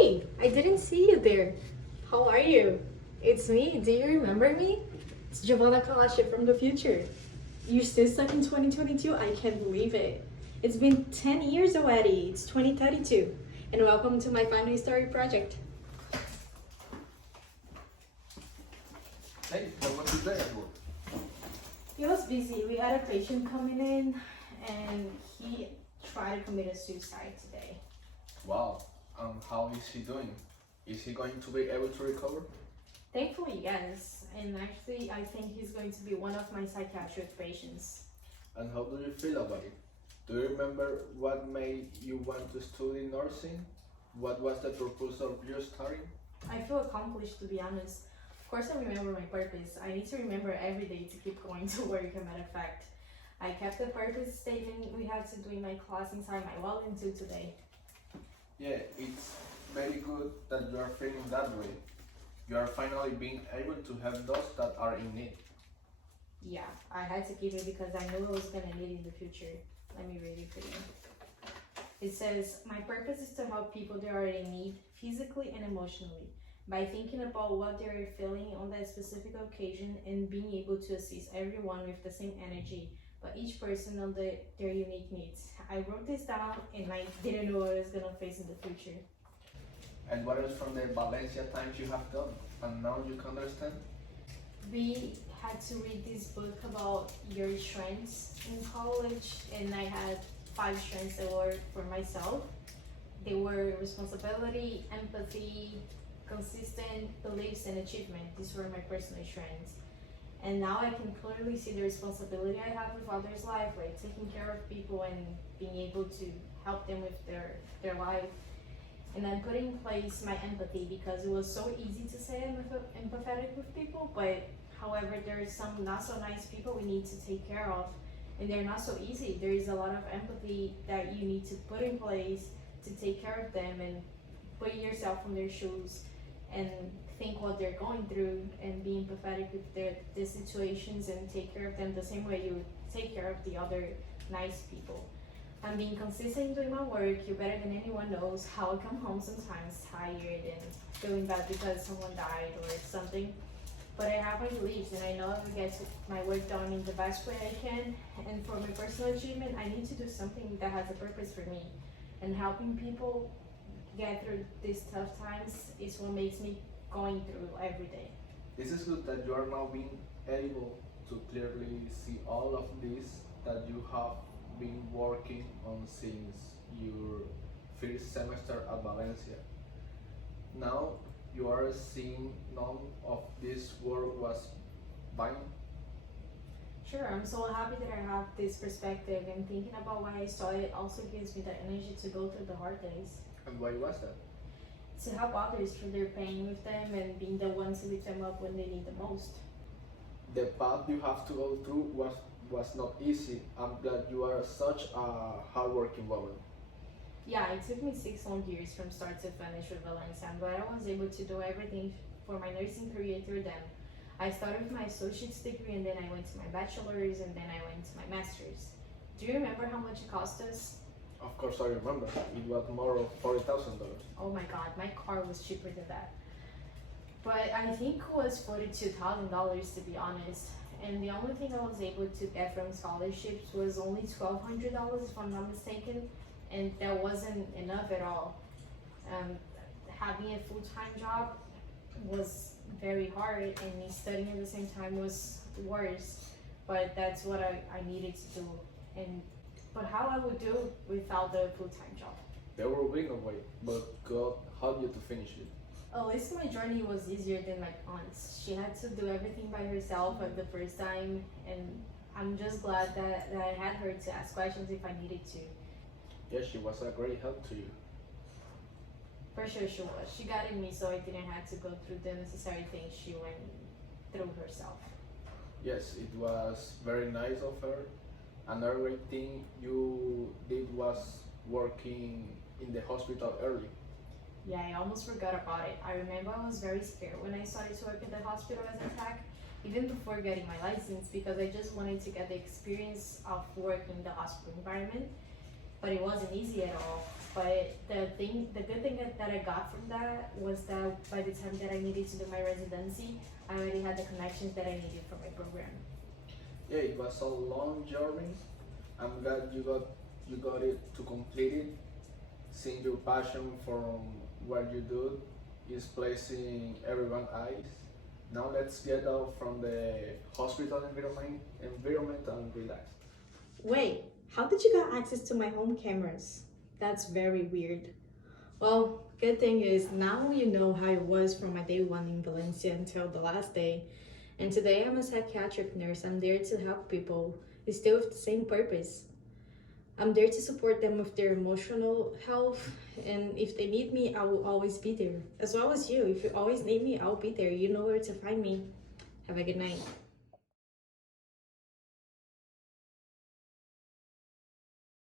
Hi, I didn't see you there. How are you? It's me. Do you remember me? It's Giovanna Calacia from the future. You're still stuck in 2022? I can't believe it. It's been 10 years already. It's 2032. And welcome to my Finding Story project. Hey, how was your day at work? He was busy. We had a patient coming in and he tried to commit a suicide today. Wow, how is he doing? Is he going to be able to recover? Thankfully, yes. And actually, I think he's going to be one of my psychiatric patients. And how do you feel about it? Do you remember what made you want to study nursing? What was the purpose of your studying? I feel accomplished, to be honest. Of course, I remember my purpose. I need to remember every day to keep going to work, as a matter of fact. I kept the purpose statement we had to do in my class inside my wallet until today. Yeah, it's very good that you are feeling that way. You are finally being able to help those that are in need. Yeah, I had to keep it because I knew I was going to need it in the future. Let me read it for you. It says, my purpose is to help people that are in need, physically and emotionally, by thinking about what they are feeling on that specific occasion and being able to assist everyone with the same energy, but each person on their unique needs. I wrote this down and I didn't know what I was going to face in the future. And what else from the Valencia times you have done? And now you can understand? We had to read this book about your strengths in college, and I had 5 strengths that were for myself. They were responsibility, empathy, consistent beliefs, and achievement. These were my personal strengths. And now I can clearly see the responsibility I have with others' life, like taking care of people and being able to help them with their life. And then put in place my empathy, because it was so easy to say I'm empathetic with people, but however, there are some not so nice people we need to take care of, and they're not so easy. There is a lot of empathy that you need to put in place to take care of them and put yourself in their shoes and think what they're going through and be empathetic with their situations and take care of them the same way you would take care of the other nice people. I'm being consistent doing my work. You better than anyone knows how I come home sometimes tired and feeling bad because someone died or something. But I have my beliefs and I know I will get my work done in the best way I can. And for my personal achievement, I need to do something that has a purpose for me. And helping people get through these tough times is what makes me going through every day. This is good that you are now being able to clearly see all of this that you have been working on since your first semester at Valencia. Now you are seeing none of this work was vain. Sure, I'm so happy that I have this perspective, and thinking about why I started also gives me the energy to go through the hard days. And why was that? To help others through their pain with them and being the one to lift them up when they need the most. The path you have to go through was not easy. I'm glad you are such a hardworking woman. Yeah, it took me 6 long years from start to finish with Valencia. I'm glad I was able to do everything for my nursing career through them. I started with my associate's degree and then I went to my bachelor's and then I went to my master's. Do you remember how much it cost us? Of course I remember. It was more of $40,000. Oh my god, my car was cheaper than that. But I think it was $42,000 to be honest. And the only thing I was able to get from scholarships was only $1,200 if I'm not mistaken. And that wasn't enough at all. Having a full-time job was very hard, and me studying at the same time was worse. But that's what I needed to do. But how I would do without the full-time job? There will be no way, but God helped you to finish it. At least my journey was easier than my aunt's. She had to do everything by herself at the first time, and I'm just glad that I had her to ask questions if I needed to. Yes, she was a great help to you. For sure she was. She guided me so I didn't have to go through the necessary things she went through herself. Yes, it was very nice of her. Another great thing you did was working in the hospital early. Yeah, I almost forgot about it. I remember I was very scared when I started to work at the hospital as a tech, even before getting my license, because I just wanted to get the experience of working in the hospital environment. But it wasn't easy at all. But the good thing that I got from that was that by the time that I needed to do my residency, I already had the connections that I needed for my program. Yeah, it was a long journey. I'm glad you got it to complete it. Seeing your passion from what you do is placing everyone's eyes. Now let's get out from the hospital environment and relax. Wait, how did you get access to my home cameras? That's very weird. Well, good thing is now you know how it was from my day one in Valencia until the last day. And today I'm a psychiatric nurse. I'm there to help people, still with the same purpose. I'm there to support them with their emotional health, and if they need me, I will always be there. As well as you, if you always need me, I'll be there. You know where to find me. Have a good night.